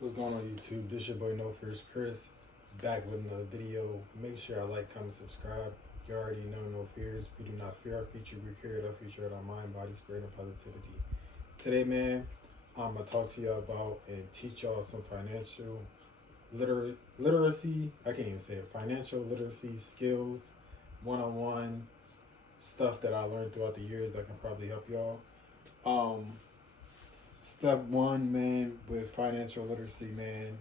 What's going on YouTube? This your boy No Fears Chris, back with another video. Make sure I like, comment, subscribe. You already know No Fears. We do not fear our future. We create our future with our mind, body, spirit, and positivity. Today, man, I'm gonna talk to y'all about and teach y'all some financial literacy. I can't even say it. Financial literacy skills, one-on-one stuff that I learned throughout the years that can probably help y'all. Step one, man, with financial literacy, man.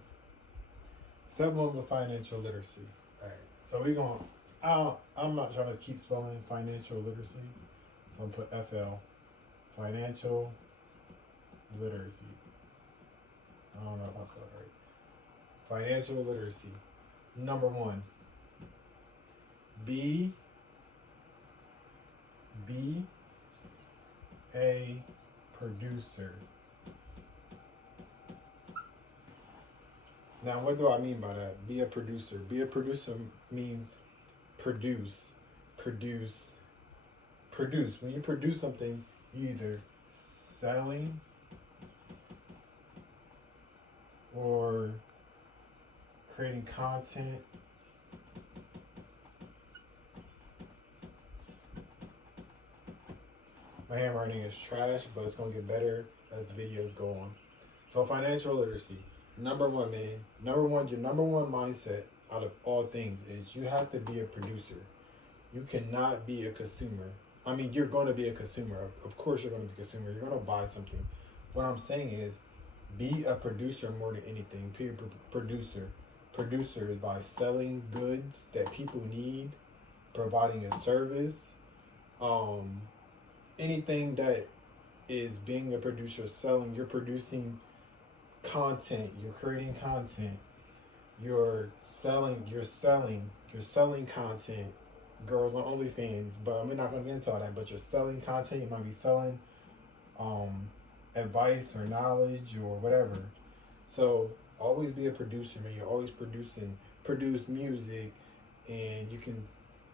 Step one with financial literacy. All right. So we're going. I'm not trying to keep spelling financial literacy, so I'm gonna put FL. Financial literacy. I don't know if I spelled it right. Financial literacy. Number one. Be a producer. Now, what do I mean by that? Be a producer. Be a producer means produce. When you produce something, you either selling or creating content. My handwriting is trash, but it's going to get better as the videos go on. So financial literacy. Number one, man. Your number one mindset out of all things is you have to be a producer. You cannot be a consumer. I mean, you're going to be a consumer. Of course you're going to be a consumer. You're going to buy something. What I'm saying is be a producer more than anything. Be a producer. Producer is by selling goods that people need, providing a service, anything that is being a producer, selling. You're producing content, you're creating content, you're selling content. Girls on OnlyFans, but we're not gonna get into all that. But you're selling content. You might be selling advice or knowledge or whatever. So always be a producer, man. You're always produce music, and you can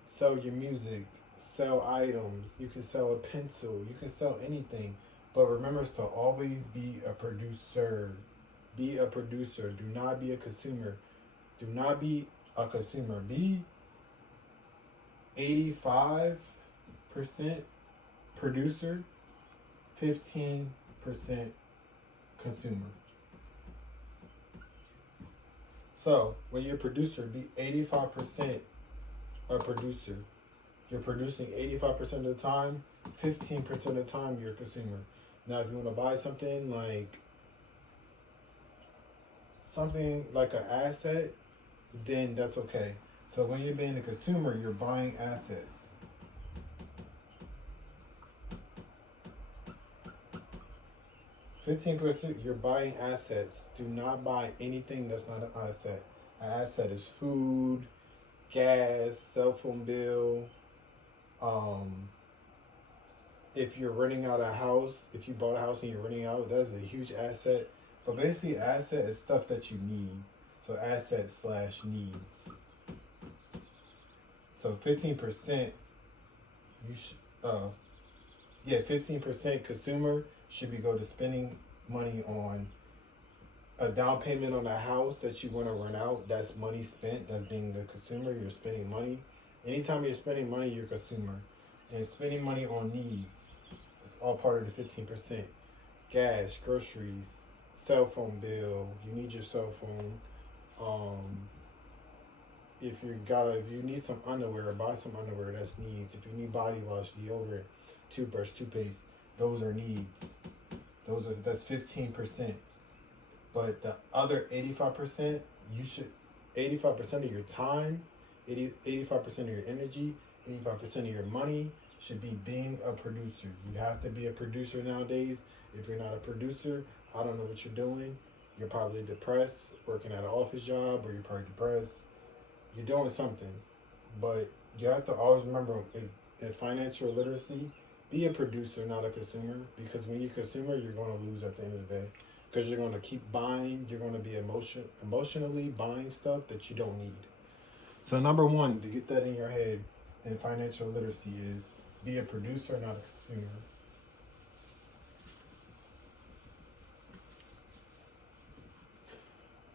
sell your music, sell items, you can sell a pencil, you can sell anything. But remember to always be a producer. Be a producer. Do not be a consumer. Do not be a consumer. Be 85% producer, 15% consumer. So when you're a producer, be 85% a producer. You're producing 85% of the time, 15% of the time you're a consumer. Now if you want to buy something like an asset, then that's okay. So when you're being a consumer, you're buying assets. %, you're buying assets. Do not buy anything that's not an asset. An asset is food, gas, cell phone bill. If you're renting out a house, if you bought a house and you're renting out, that's a huge asset. But basically, asset is stuff that you need. So asset / needs. So 15%, 15% consumer should be go to spending money on a down payment on a house that you want to rent out. That's money spent. That's being the consumer. You're spending money. Anytime you're spending money, you're a consumer. And spending money on needs is all part of the 15%. Gas, groceries, cell phone bill. You need your cell phone. If you need some underwear, buy some underwear. That's needs. If you need body wash, deodorant, toothbrush, toothpaste, those are needs. That's 15%. But the other 85%, 85% of your time, 85% of your energy, 85% of your money should be being a producer. You have to be a producer nowadays. If you're not a producer, I don't know what you're doing. You're probably depressed, working at an office job, or you're probably depressed. You're doing something. But you have to always remember, in financial literacy, be a producer, not a consumer. Because when you're a consumer, you're going to lose at the end of the day. Because you're going to keep buying. You're going to be emotionally buying stuff that you don't need. So number one, to get that in your head in financial literacy is be a producer, not a consumer.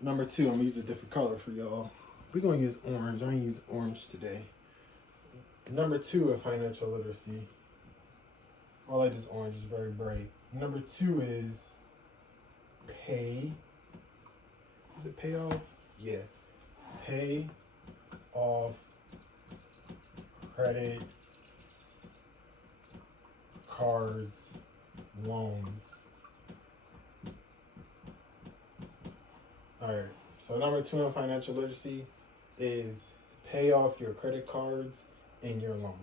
Number two, I'm gonna use a different color for y'all. We're gonna use orange. I'm gonna use orange today. Number two of financial literacy. I like this orange, it's very bright. Number two is pay. Is it pay off? Yeah. Pay off credit cards, loans. Alright, so number two in financial literacy is pay off your credit cards and your loans.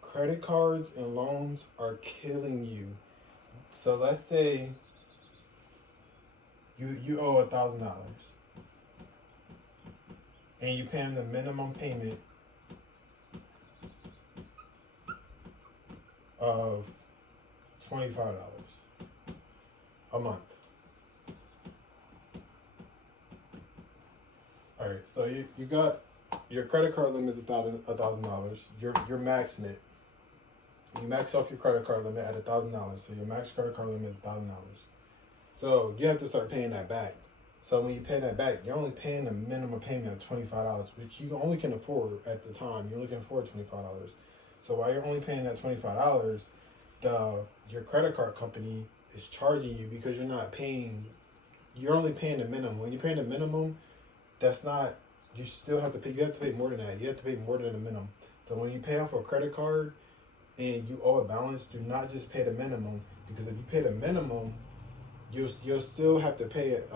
Credit cards and loans are killing you. So let's say you owe $1,000 and you paying the minimum payment of $25 a month. All right, so you got your credit card limit is $1,000. You're maxing it. You max off your credit card limit at $1,000. So your max credit card limit is $1,000. So you have to start paying that back. So when you pay that back, you're only paying a minimum payment of $25, which you only can afford at the time. You're only can afford $25. So while you're only paying that $25, your credit card company is charging you because you're not paying. You're only paying the minimum. When you're paying the minimum, that's not. You still have to pay. You have to pay more than that. You have to pay more than the minimum. So when you pay off a credit card and you owe a balance, do not just pay the minimum, because if you pay the minimum, you'll still have to pay it.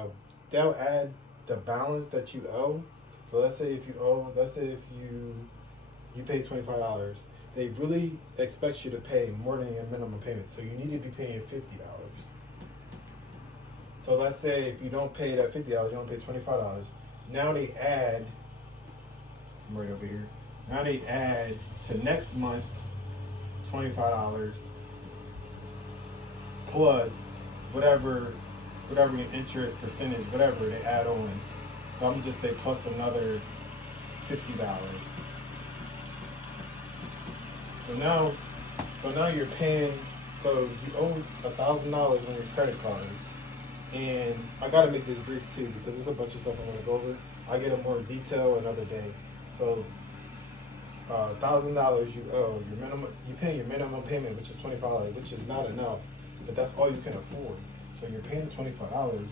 They'll add the balance that you owe. So let's say if you pay $25, they really expect you to pay more than your minimum payment. So you need to be paying $50. So let's say if you don't pay that $50, you don't pay $25. Now they add, I'm right over here. Now they add to next month $25 plus whatever your interest percentage, whatever they add on. So I'm gonna just say plus another $50. So now you're paying. So you owe $1,000 on your credit card, and I gotta make this brief too because there's a bunch of stuff I want to go over. I get in more detail another day. So $1,000 you owe your minimum. You pay your minimum payment, which is $25, which is not enough, but that's all you can afford. So you're paying $25,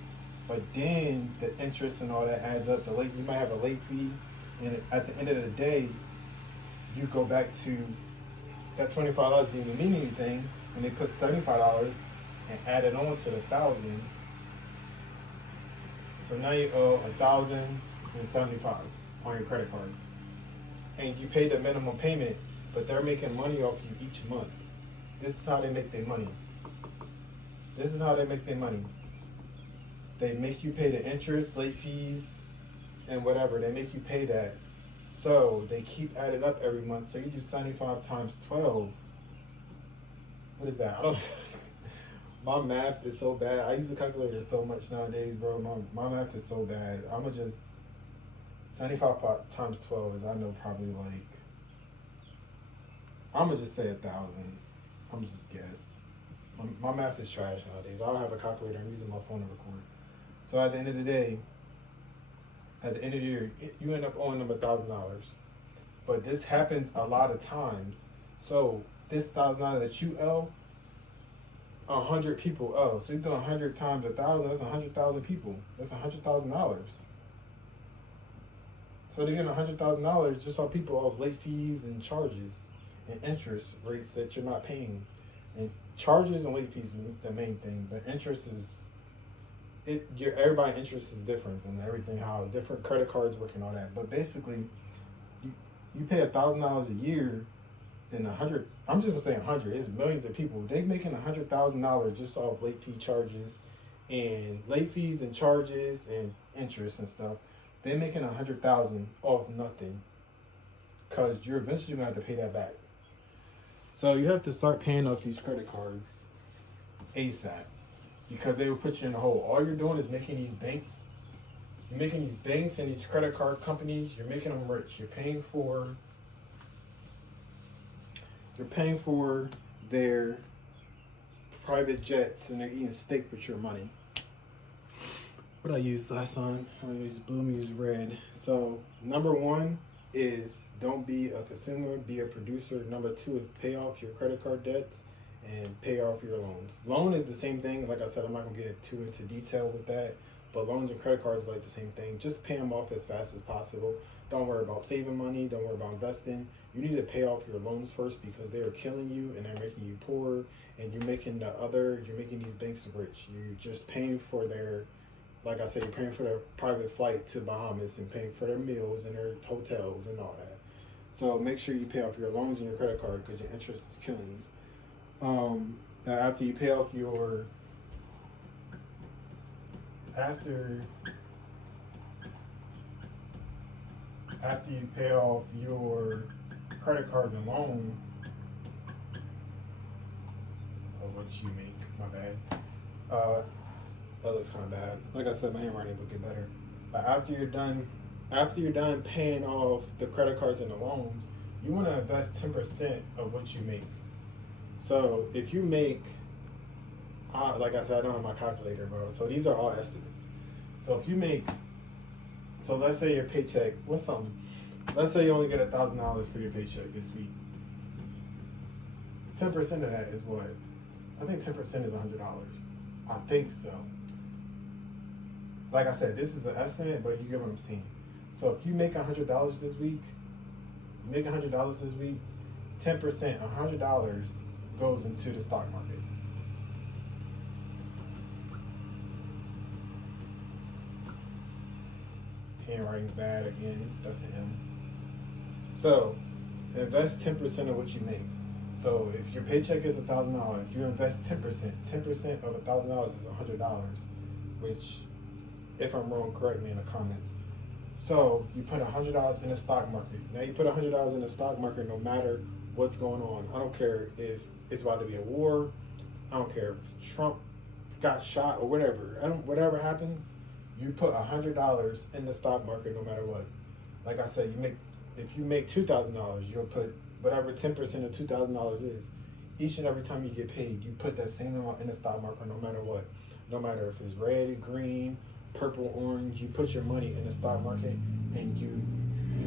but then the interest and all that adds up. You might have a late fee, and at the end of the day, you go back to that $25 didn't mean anything, and they put $75 and add it on to the $1,000. So now you owe $1,075 on your credit card, and you pay the minimum payment, but they're making money off you each month. This is how they make their money. They make you pay the interest, late fees, and whatever. They make you pay that. So they keep adding up every month. So you do 75 times 12. What is that? I don't. My math is so bad. I use a calculator so much nowadays, bro. My math is so bad. I'm gonna just 75 times 12 is, I know, probably like, I'm gonna just say 1,000. I'm just guess. My math is trash nowadays. I don't have a calculator. I'm using my phone to record. So at the end of the day, at the end of the year, you end up owing them $1,000. But this happens a lot of times. So this $1,000 that you owe, 100 people owe. So you're doing 100 times 1,000. That's 100,000 people. That's $100,000. So they're getting $100,000 just off people off late fees and charges and interest rates that you're not paying. And charges and late fees is the main thing, but interest is everybody's interest is different and everything, how different credit cards work and all that. But basically, you pay $1,000 a year, and 100. I'm just gonna say 100. It's millions of people. They making $100,000 just off late fee charges, and late fees and charges and interest and stuff. They're making $100,000 off nothing, cause you're eventually gonna have to pay that back. So you have to start paying off these credit cards ASAP, because they will put you in a hole. All you're doing is making these banks. You're making these banks and these credit card companies. You're making them rich. You're paying for their private jets, and they're eating steak with your money. what I used last time. I used blue, I used red. So number one is don't be a consumer, be a producer. Number two is pay off your credit card debts and pay off your loans. Loan is the same thing. Like I said, I'm not gonna get too into detail with that, but loans and credit cards is like the same thing. Just pay them off as fast as possible. Don't worry about saving money. Don't worry about investing. You need to pay off your loans first because they are killing you and they're making you poor. And you're making these banks rich. You're just paying for their, like I said, you're paying for their private flight to Bahamas and paying for their meals and their hotels and all that. So make sure you pay off your loans and your credit card because your interest is killing you. After you pay off your, after you pay off your credit cards and loan, what you make, my bad. That looks kind of bad. Like I said, my handwriting will get better. But after you're done paying off the credit cards and the loans, you want to invest 10% of what you make. So if you make, like I said, I don't have my calculator, bro. So these are all estimates. So if you make, so let's say your paycheck, let's say you only get $1,000 for your paycheck this week. 10% of that is what? I think 10% is $100. I think so. Like I said, this is an estimate, but you get what I'm saying. So if you make $100 this week, 10%, $100 goes into the stock market. Handwriting's bad again. That's an M. So invest 10% of what you make. So if your paycheck is $1,000, you invest 10%. 10% of $1,000 is $100, which, if I'm wrong, correct me in the comments. So you put $100 in the stock market. Now you put $100 in the stock market no matter what's going on. I don't care if it's about to be a war. I don't care if Trump got shot or whatever. Whatever happens, you put $100 in the stock market no matter what. Like I said, if you make $2,000, you'll put whatever 10% of $2,000 is. Each and every time you get paid, you put that same amount in the stock market no matter what. No matter if it's red, green, purple, orange, you put your money in the stock market and you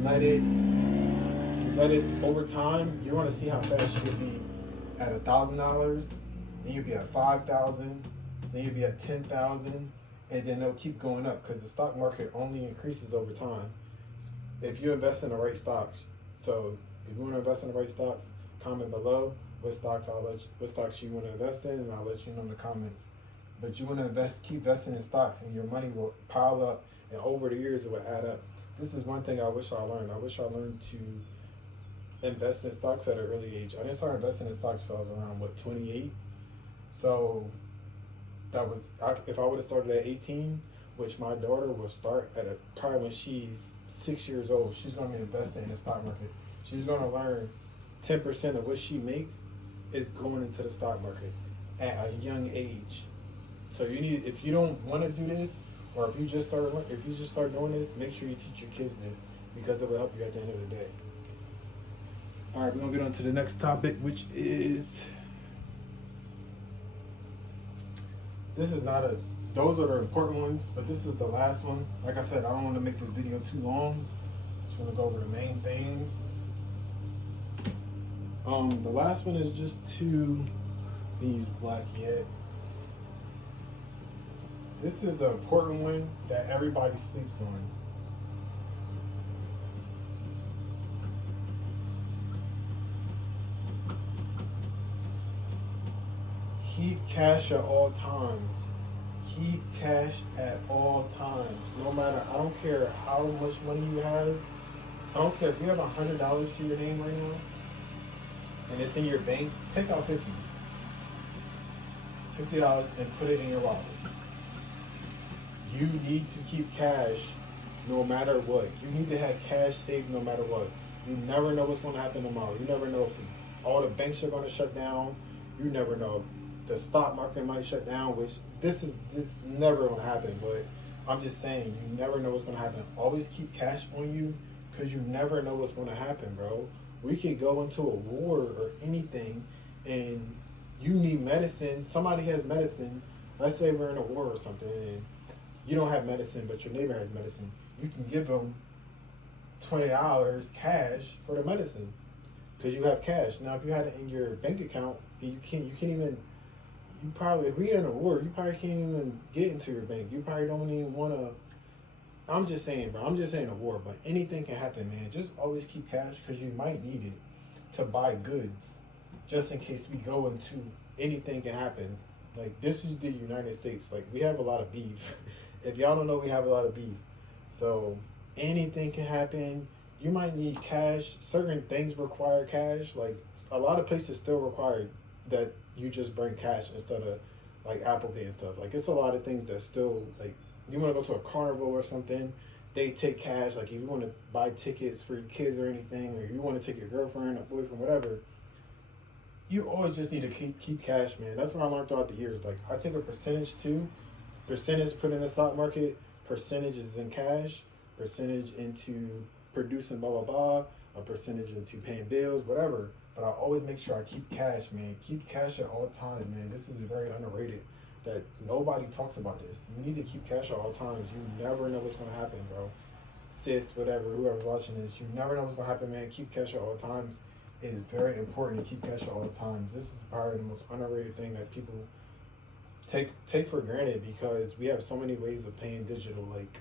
let it over time. You want to see how fast you'll be at $1,000, then you'll be at 5,000, then you'll be at 10,000, and then they'll keep going up because the stock market only increases over time. If you invest in the right stocks, so if you want to invest in the right stocks, comment below what stocks you want to invest in, and I'll let you know in the comments. But you want to keep investing in stocks, and your money will pile up, and over the years it will add up. This is one thing I wish I learned. I wish I learned to invest in stocks at an early age. I didn't start investing in stocks until I was around 28. So that was if I would have started at 18, which my daughter will start at probably when she's 6 years old. She's going to be investing in the stock market. She's going to learn 10% of what she makes is going into the stock market at a young age. So if you don't want to do this, or if you just start doing this, make sure you teach your kids this because it will help you at the end of the day. All right, we're gonna get on to the next topic, which is those are the important ones, but this is the last one. Like I said, I don't want to make this video too long. Just want to go over the main things. The last one is just to use black yet. This is the important one that everybody sleeps on. Keep cash at all times. Keep cash at all times. No matter, I don't care how much money you have. I don't care if you have $100 to your name right now and it's in your bank, take out $50 and put it in your wallet. You need to keep cash no matter what. You need to have cash saved no matter what. You never know what's going to happen tomorrow. You never know if all the banks are going to shut down. You never know if the stock market might shut down, which this never going to happen. But I'm just saying, you never know what's going to happen. Always keep cash on you because you never know what's going to happen, bro. We could go into a war or anything and you need medicine. Somebody has medicine. Let's say we're in a war or something and you don't have medicine, but your neighbor has medicine. You can give them $20 cash for the medicine because you have cash. Now, if you had it in your bank account, you can't even. You probably, if we in a war, you probably can't even get into your bank. You probably don't even want to. I'm just saying, bro. I'm just saying a war, but anything can happen, man. Just always keep cash because you might need it to buy goods, just in case we go into anything can happen. Like, this is the United States. Like, we have a lot of beef. If y'all don't know, we have a lot of beef. So anything can happen. You might need cash. Certain things require cash. Like, a lot of places still require that you just bring cash instead of like Apple Pay and stuff. Like, it's a lot of things that still, like, you want to go to a carnival or something, they take cash. Like, if you want to buy tickets for your kids or anything, or you want to take your girlfriend or boyfriend, whatever, you always just need to keep cash, man. That's what I learned throughout the years. Like, I take a percentage too. Percentage put in the stock market, percentage is in cash, percentage into producing blah, blah, blah, a percentage into paying bills, whatever. But I always make sure I keep cash, man. Keep cash at all times, man. This is very underrated that nobody talks about this. You need to keep cash at all times. You never know what's going to happen, bro. Sis, whatever, whoever's watching this, you never know what's going to happen, man. Keep cash at all times. It is very important to keep cash at all times. This is probably the most underrated thing that people take for granted because we have so many ways of paying digital, like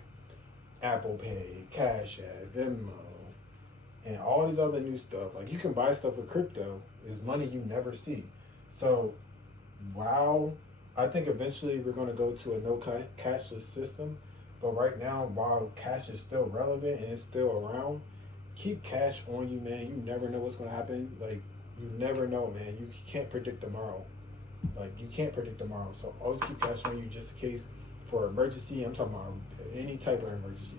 Apple Pay, Cash App, Venmo, and all these other new stuff. Like, you can buy stuff with crypto. It's money you never see. So, wow, I think eventually we're going to go to a no cashless system. But right now, while cash is still relevant and it's still around, keep cash on you, man. You never know what's going to happen. Like, you never know, man. You can't predict tomorrow. Like, you can't predict tomorrow. So always keep cash on you just in case for emergency. I'm talking about any type of emergency.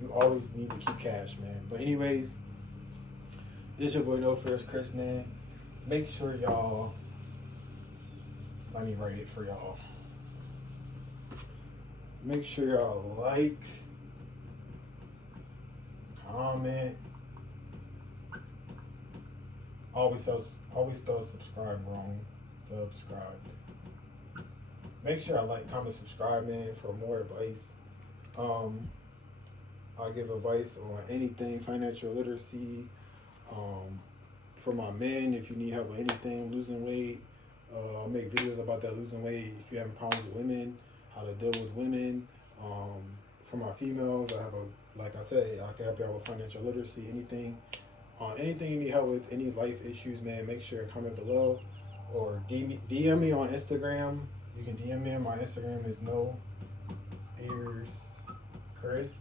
You always need to keep cash, man. But anyways, this is your boy No Fears Chris, man. Make sure y'all, let me write it for y'all. Make sure y'all like, comment. Always spell subscribe wrong. Subscribe. Make sure I like, comment, subscribe, man, for more advice. I give advice on anything financial literacy. For my men, if you need help with anything, losing weight, I'll make videos about that, losing weight. If you're having problems with women, how to deal with women. For my females, I have like I said, I can help you out with financial literacy, anything. Anything you need help with, any life issues, man, make sure to comment below. Or DM me on Instagram. You can DM me. My Instagram is No Fears Chris,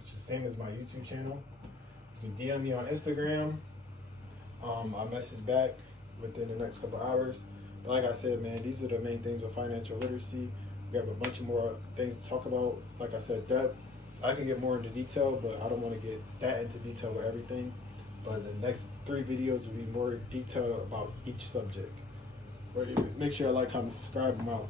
which is the same as my YouTube channel. You can DM me on Instagram. I'll message back within the next couple hours. But like I said, man, these are the main things with financial literacy. We have a bunch of more things to talk about. Like I said, that I can get more into detail, but I don't want to get that into detail with everything. But the next 3 videos will be more detailed about each subject. But anyways, make sure I like, comment, subscribe. I'm out.